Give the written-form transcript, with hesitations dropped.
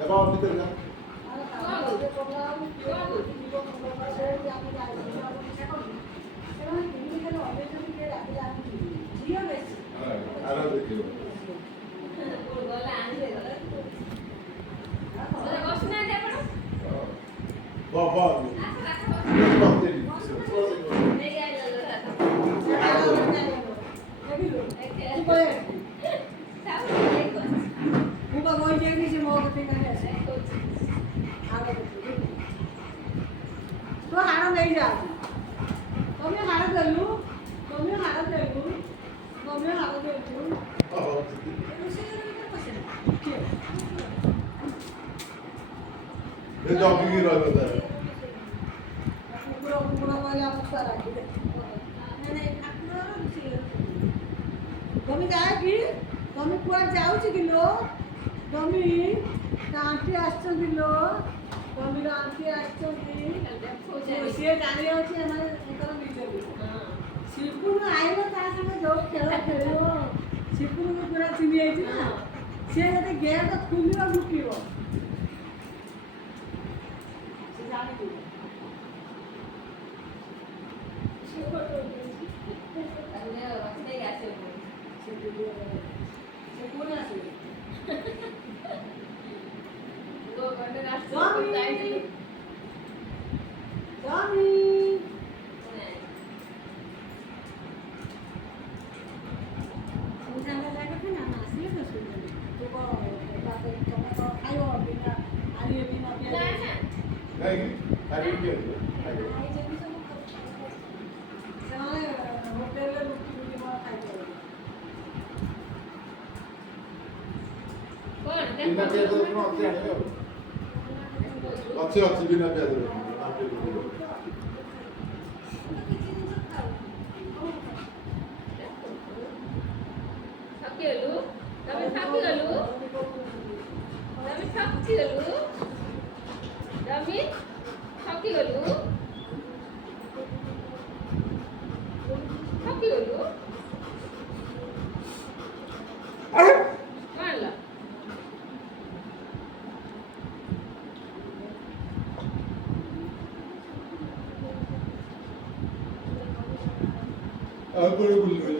Levar a vida, jogging ରହିବ ତାର তুমি যায় কি তুমি কুয়াড়ে যাଉଛି কিলো তুমি আଣ୍ଟି ଆସିଛନ୍ତି ଲୋ ତମିର ଆଣ୍ଟି ଆସିଛନ୍ତି ସିଏ ଜାଣି ଅଛି ଏମାନେ ତାଙ୍କର ନିଜର ଶିଳ୍ପୁରୁ ଆଇବ ତା ସାଙ୍ଗେ ଯୋଉ ଖେଳ ଖେଳିବ ଶିଳ୍ପୁରୁକୁ ପୁରା ଚିନି ଯାଇଛି ନା ସିଏ ଯଦି ଗେଟ୍ ଖୋଲିବ ଲୁକିବ ସେ ଜାଣିଯିବ ସେ ପୁଣି ଆସିବ ଅଛି ଅଛି ବିନା ପିଆଜ আর করে বলবে